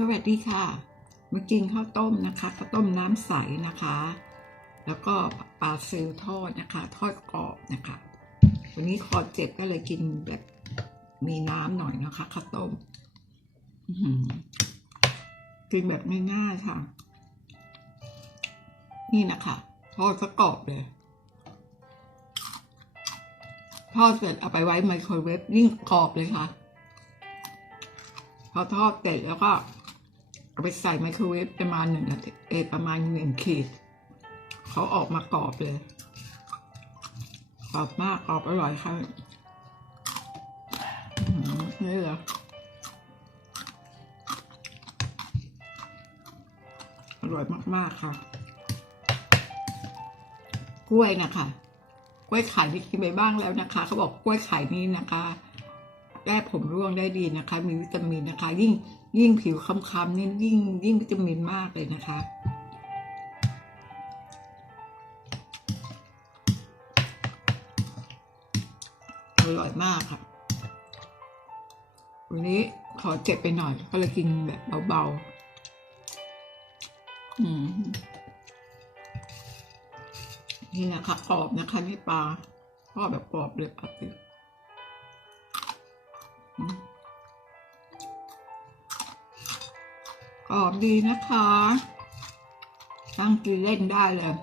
สวัสดีค่ะมากินข้าวต้มนะคะข้าวต้มน้ำใสนะคะ แล้วก็ปลาซิลทอดนะคะ ทอดกรอบนะคะ วันนี้คอเจ็บก็เลยกินแบบมีน้ำหน่อยนะคะข้าวต้มกินแบบง่ายๆค่ะ นี่นะคะทอดซะกรอบเลยทอดเสร็จเอาไปไว้ไมโครเวฟยิ่งกรอบเลยค่ะพอทอดเสร็จแล้วก็ เอาไปใส่ไมโครเวฟประมาณหนึ่งนาทีเอประมาณหนึ่งขีด เขาออกมากรอบเลยกรอบมากกรอบอร่อยค่ะนี่เหรออร่อยมาก ๆ ค่ะ กล้วยนะคะ กล้วยไข่ที่กินไปบ้างแล้วนะคะ เขาบอกกล้วยไข่นี่นะคะ แก้ผมร่วงได้ดีนะคะ มีวิตามินนะคะ ยิ่ง ยิ่งผิวค้ำๆนี่ยิ่งยิ่งวิตามินมากเลยนะคะ อร่อยมากค่ะ วันนี้ขอเจ็บไปหน่อย ก็เลยกินแบบเบาๆ อืมนี่นะคะกรอบนะคะนี่ปลาทอดแบบกรอบเลยปลาติอืม กรอบดีนะคะตั้งกินเล่นได้เลย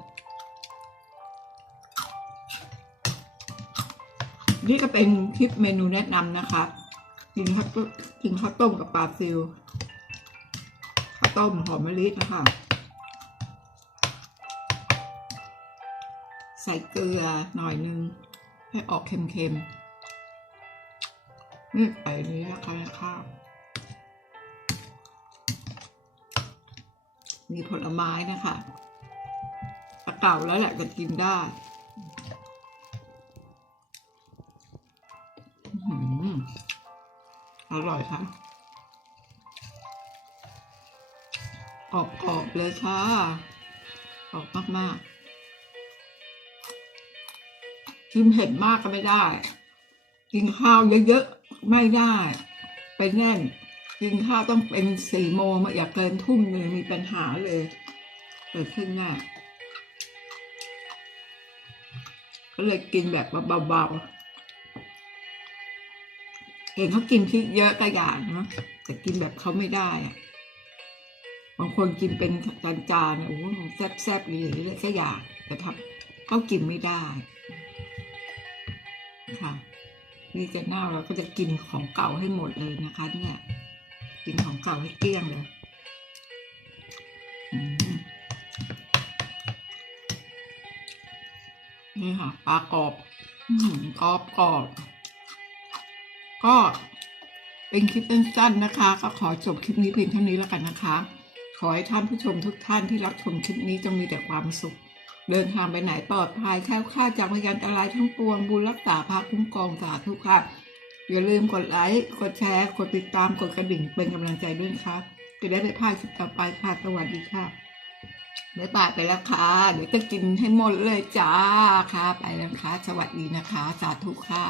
นี่ก็เป็นคลิปเมนูแนะนำนะคะกินข้าวต้มกินข้าวต้มกับปลาซิลข้าวต้มหอมมะลินะคะ ใส่เกลือหน่อยนึง ให้ออกเค็มๆนี่ไปนี้นะคะข้าว มีผลไม้นะคะตะเก่าแล้วแหละจะกินได้อร่อยค่ะกรอบๆเลยค่ะกรอบมากๆกินเผ็ดมากก็ไม่ได้ กินข้าวเยอะๆ ไม่ได้ ไปแน่น กินข้าวต้องเป็นสี่โมงอย่าเกินทุ่มหนึ่งมีปัญหาเลย เกิดขึ้นแน่ก็เลยกินแบบเบาๆเห็นเขากินพริกเยอะก็อย่างนะแต่กินแบบเขาไม่ได้อะบางคนกินเป็นจานๆเนี่ยโอ้โหแซ่บๆเลยเลยก็อยากแต่ทำเขากินไม่ได้ค่ะนี่จะเน่าเราก็จะกินของเก่าให้หมดเลยนะคะเนี่ย ของเก่าให้เกลี้ยงเลยนี่ค่ะปลากรอบกรอบกรอบก็เป็นคลิปสั้นๆนะคะ ก็ขอจบคลิปนี้เพียงเท่านี้แล้วกันนะคะ ขอให้ท่านผู้ชมทุกท่านที่รับชมคลิปนี้จงมีแต่ความสุข เดินทางไปไหนปลอดภัยแค้วคลาดจากพยานอันตรายทั้งปวงบุญรักษาพาคุ้มครองสาธุค่ะ อย่าลืมกดไลค์ กดแชร์ กดติดตาม กดกระดิ่งเป็นกำลังใจด้วยครับ จะได้ไม่พลาดคลิปต่อไปค่ะ สวัสดีค่ะบ๊ายบายไปแล้วค่ะ เดี๋ยวจะกินให้หมดเลยจ้าค่ะ ไปแล้วค่ะ สวัสดีนะคะ สาธุค่ะ